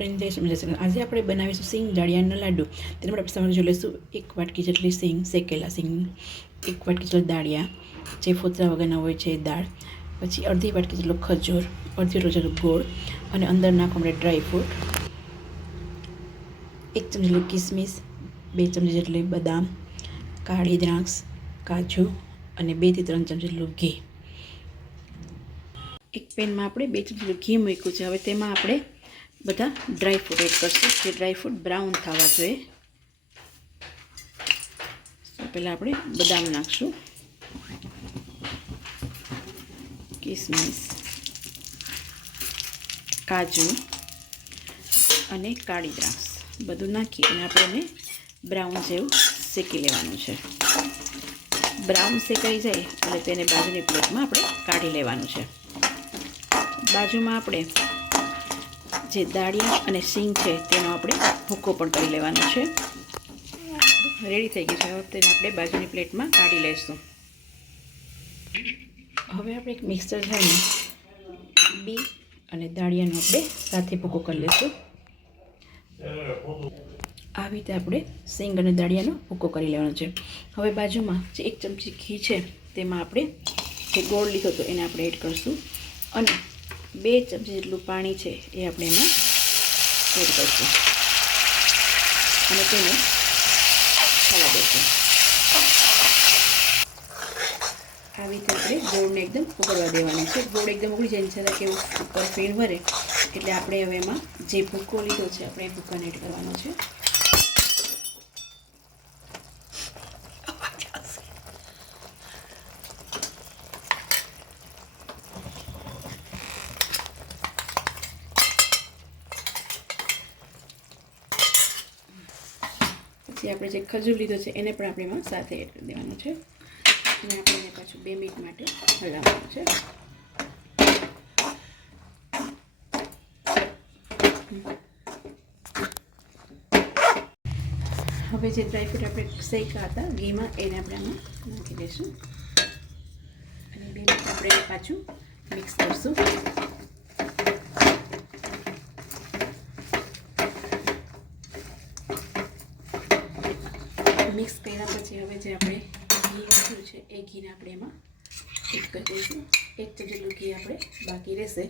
Friend જય શ્રી આજે આપણે બનાવીશું સિંગ દાળિયાના લાડુ. તેના માટે આપણે સામાન જો લઈશું 1 વાટકી જેટલી સિંગ, શેકેલા સિંગ, 1 વાટકી જેટલા દાળિયા જે ફોતરા વગરના હોય છે, દાળ, પછી અડધી વાટકી જેટલો ખજૂર, અડધી વાટકી જેટલો ગોળ અને અંદર નાખવા માટે ડ્રાય ફ્રૂટ, 1 ચમચી જેટલી કિસમિસ, 2 ચમચી જેટલી બદામ, કાળી દ્રાક્ષ, કાજુ અને 2 થી 3 ચમચી જેટલું ઘી. એક પેનમાં આપણે 2 ચમચી જેટલું ઘી મૂક્યું છે. હવે તેમાં આપણે બધા ડ્રાય ફ્રૂટ એડ કરશું. જે ડ્રાય ફ્રૂટ બ્રાઉન થવા જોઈએ. પહેલાં આપણે બદામ નાખશું, કિસમિસ, કાજુ અને કાળી દ્રાક્ષ બધું નાખી અને આપણે એને બ્રાઉન જેવું શેકી લેવાનું છે. બ્રાઉન શેકાઈ જાય એટલે તેને બાજુની પ્લેટમાં આપણે કાઢી લેવાનું છે. બાજુમાં આપણે જે દાળિયા અને સિંગ છે તેનો આપણે ભૂકો પણ કરી લેવાનો છે. રેડી થઈ ગયું છે. હવે તેને આપણે બાજુની પ્લેટમાં કાઢી લઈશું. હવે આપણે એક મિક્સર જારમાં બી અને દાળિયાનો આપણે સાથે ભૂકો કરી લઈશું. આવી રીતે આપણે સિંગ અને દાળિયાનો ભૂકો કરી લેવાનો છે. હવે બાજુમાં જે 1 ચમચી ઘી છે તેમાં આપણે જે ગોળ લીધો હતો એને આપણે એડ કરીશું અને 2 ચમચી જેટલું પાણી છે એ આપણે એમાં એડ કરીશું અને તેને થવા દઈશું. આવી રીતે આપણે ગોળને એકદમ ઉકળવા દેવાનું છે. ગોળ એકદમ ઉકળી જાય છતાં કે ઉપર ફેણ વરે એટલે આપણે હવે એમાં જે ભૂકો લીધો છે આપણે એ ભૂકાને એડ કરવાનો છે. પછી આપણે જે ખજૂર લીધો છે એને પણ આપણે એમાં સાથે એડ કરી દેવાનું છે અને આપણે એને પાછું 2 મિનિટ માટે હલાવવાનું છે. હવે જે ડ્રાયફ્રૂટ આપણે શેક્યા હતા ઘીમાં એને આપણે આમાં નાખી દઈશું અને 2 મિનિટ આપણે પાછું મિક્સ કરીશું. મિક્સ કર્યા પછી હવે જે આપણે ઘી નાખ્યું છે એ ઘીને આપણે એમાં એડ કરી દઈશું. 1 ચમચી જેટલું ઘી આપણે બાકી રહેશે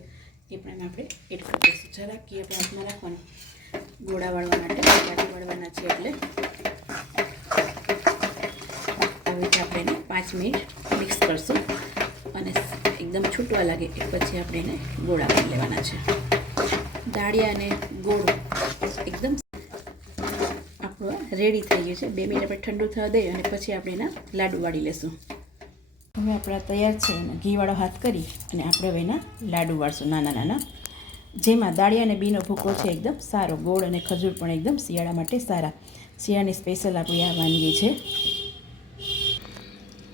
એ પણ એમાં આપણે એડ કરી દઈશું. જરાક ઘી આપણે હાથમાં રાખવાનું ગોળા વાળવા માટે, ગાંઠી વાળવાના છે એટલે. હવે આપણે એને 5 મિનિટ મિક્સ કરશું અને એકદમ છૂટવા લાગે એ પછી આપણે એને ગોળા કરી લેવાના છે. દાળિયા અને ગોળ એકદમ રેડી થઈ ગયું છે. 2 મિનિટ આપણે ઠંડુ થવા દઈએ અને પછી આપણે એના લાડુ વાળી લેશું. હવે આપણા તૈયાર છે. એનો ઘીવાળો હાથ કરી અને આપણે હવે એના લાડુ વાળશું નાના નાના. જેમાં દાળિયા અને બીનો ભૂકો છે એકદમ સારો, ગોળ અને ખજૂર પણ એકદમ શિયાળા માટે સારા. શિયાળાની સ્પેશિયલ આપણી આ વાનગી છે.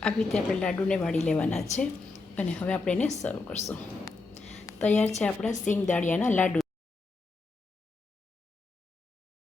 આવી રીતે આપણે લાડુને વાળી લેવાના છે અને હવે આપણે એને સર્વ કરશું. તૈયાર છે આપણા સિંગ દાળિયાના લાડુ.